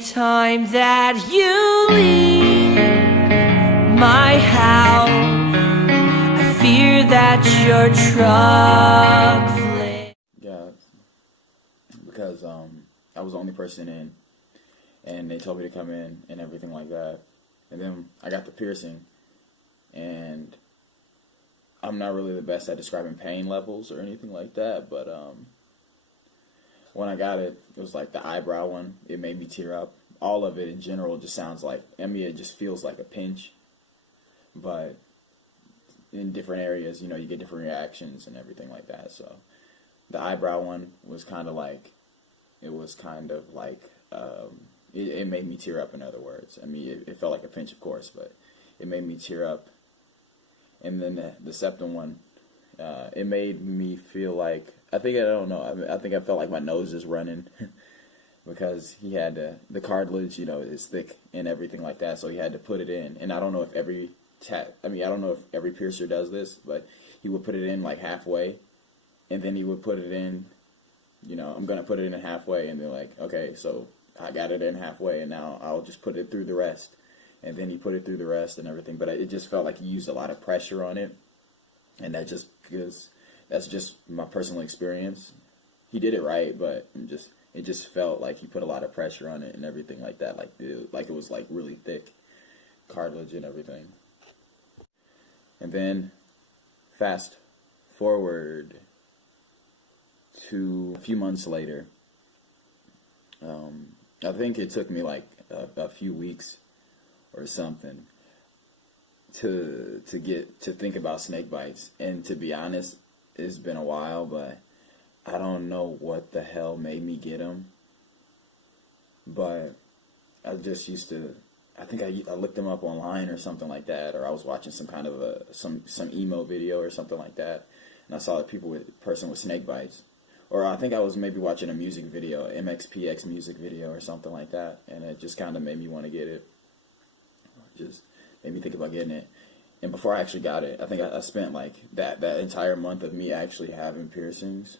time that you leave my house, I fear that your truck flips. Yeah, because I was the only person in, and they told me to come in and everything like that. And then I got the piercing, and I'm not really the best at describing pain levels or anything like that, but when I got it, it was like the eyebrow one. It made me tear up. All of it in general just sounds like, I mean, it just feels like a pinch, but in different areas, you know, you get different reactions and everything like that. So the eyebrow one was kind of like, it was kind of like, it made me tear up, in other words. I mean, it felt like a pinch, of course, but it made me tear up. And then the septum one, it made me feel like, I don't know, I think I felt like my nose is running because he had the cartilage, you know, is thick and everything like that, so he had to put it in. And I don't know if I don't know if every piercer does this, but he would put it in like halfway, and then he would put it in, you know, I'm going to put it in halfway, and they're like, okay, so I got it in halfway, and now I'll just put it through the rest. And then he put it through the rest and everything, but it just felt like he used a lot of pressure on it, and that's just my personal experience. He did it right, but it just felt like he put a lot of pressure on it and everything like that, like it was like really thick cartilage and everything. And then fast forward to a few months later. I think it took me like a few weeks or something to think about snake bites. And to be honest, it's been a while, but I don't know what the hell made me get them. But I just used to, I think I looked them up online or something like that, or I was watching some kind of some emo video or something like that, and I saw a person with snake bites. Or I think I was maybe watching a music video, MXPX music video or something like that, and it just kind of made me want to get it. Just made me think about getting it. And before I actually got it, I think I spent like that entire month of me actually having piercings.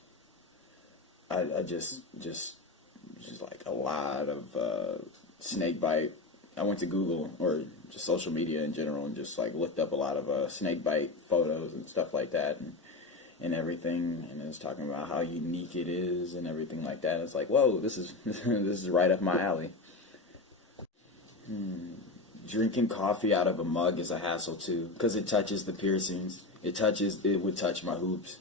I just like a lot of snake bite. I went to Google or just social media in general and just like looked up a lot of snake bite photos and stuff like that, and everything, and it was talking about how unique it is and everything like that. It's like, whoa, this is this is right up my alley. Drinking coffee out of a mug is a hassle too, because it touches the piercings. It would touch my hoops,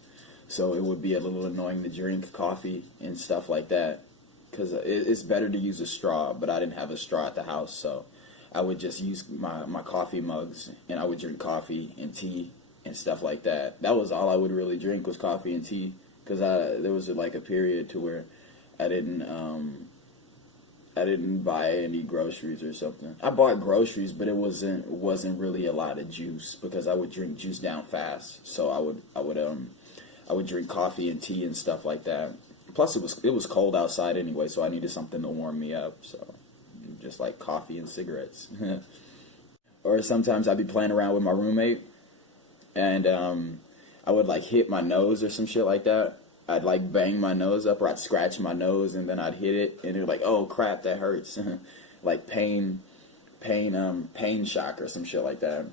so it would be a little annoying to drink coffee and stuff like that. Because it's better to use a straw, but I didn't have a straw at the house, so I would just use my coffee mugs, and I would drink coffee and tea and stuff like that. That was all I would really drink, was coffee and tea, because there was like a period to where I didn't buy any groceries or something. I bought groceries, but it wasn't really a lot of juice, because I would drink juice down fast. So I would drink coffee and tea and stuff like that. Plus it was cold outside anyway, so I needed something to warm me up. So just like coffee and cigarettes. Or sometimes I'd be playing around with my roommate, and I would like hit my nose or some shit like that. I'd like bang my nose up, or I'd scratch my nose and then I'd hit it, and they're like, "Oh crap, that hurts," like pain shock or some shit like that.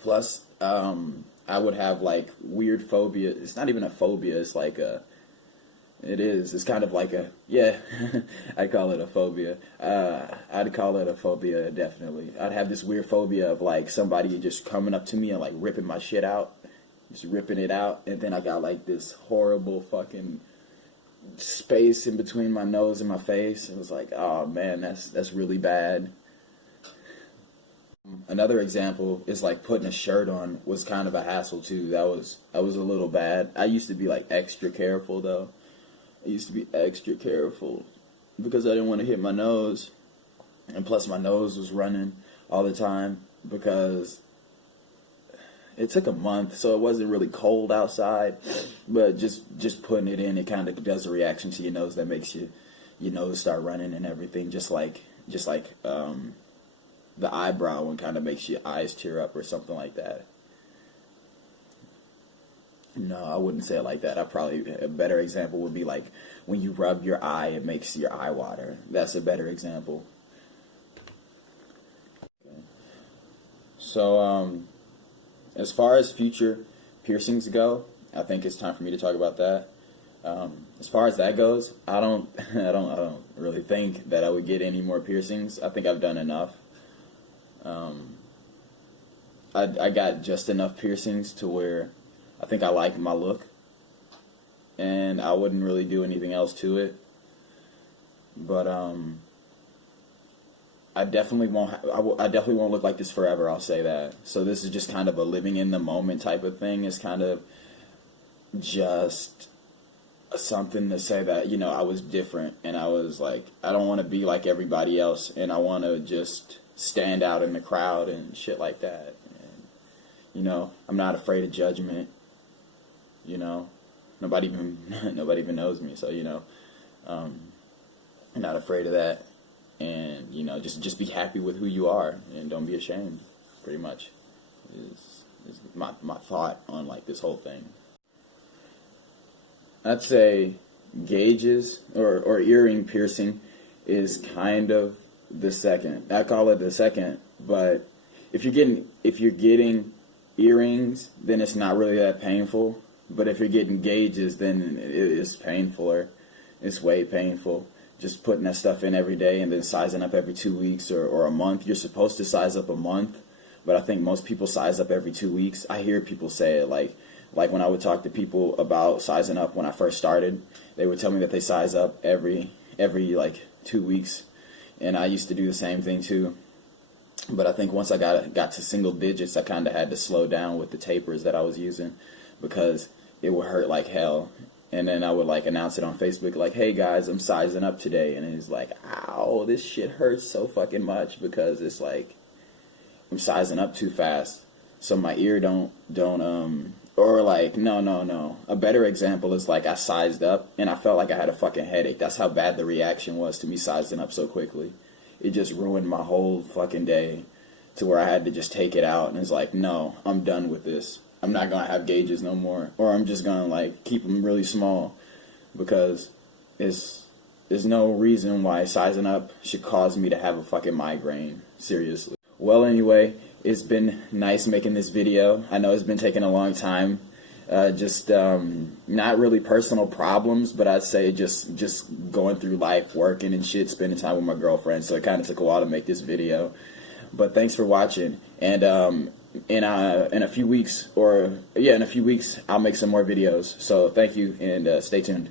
Plus, I would have like weird phobia. It's not even a phobia. It's like it's kind of like yeah, I call it a phobia. I'd call it a phobia, definitely. I'd have this weird phobia of like somebody just coming up to me and like ripping my shit out. Just ripping it out, and then I got like this horrible fucking space in between my nose and my face. It was like, oh man, that's really bad. Another example is like putting a shirt on was kind of a hassle too. That was a little bad. I used to be like extra careful though. I used to be extra careful because I didn't want to hit my nose, and plus my nose was running all the time because it took a month, so it wasn't really cold outside, but just putting it in, it kind of does a reaction to your nose that makes your nose start running and everything, just like the eyebrow one kind of makes your eyes tear up or something like that. No, I wouldn't say it like that. A better example would be like when you rub your eye, it makes your eye water. That's a better example. So, as far as future piercings go, I think it's time for me to talk about that. As far as that goes, I don't really think that I would get any more piercings. I think I've done enough. I got just enough piercings to where I think I like my look, and I wouldn't really do anything else to it. But I definitely won't. I definitely won't look like this forever. I'll say that. So this is just kind of a living in the moment type of thing. It's kind of just something to say that, you know, I was different, and I was like, I don't want to be like everybody else, and I want to just stand out in the crowd and shit like that. And, you know, I'm not afraid of judgment. You know, nobody even knows me, so, you know, I'm not afraid of that. And, you know, just be happy with who you are, and don't be ashamed. Pretty much is my thought on like this whole thing. I'd say gauges or earring piercing is kind of the second. I call it the second, but if you're getting earrings, then it's not really that painful. But if you're getting gauges, then it is painfuler. It's way painful. Just putting that stuff in every day and then sizing up every 2 weeks or a month. You're supposed to size up a month, but I think most people size up every 2 weeks. I hear people say it like when I would talk to people about sizing up when I first started, they would tell me that they size up every like 2 weeks, and I used to do the same thing too. But I think once I got to single digits, I kind of had to slow down with the tapers that I was using, because it would hurt like hell. And then I would like announce it on Facebook like, hey guys, I'm sizing up today, and it's like, ow, this shit hurts so fucking much, because it's like I'm sizing up too fast, so my ear don't or like, no. A better example is like I sized up and I felt like I had a fucking headache. That's how bad the reaction was to me sizing up so quickly. It just ruined my whole fucking day, to where I had to just take it out, and it's like, no, I'm done with this. I'm not going to have gauges no more, or I'm just going to like keep them really small, because there's no reason why sizing up should cause me to have a fucking migraine. Seriously. Well, anyway, it's been nice making this video. I know it's been taking a long time. Not really personal problems, but I'd say just going through life, working and shit, spending time with my girlfriend. So it kind of took a while to make this video. But thanks for watching. And in a few weeks, I'll make some more videos. So thank you, and stay tuned.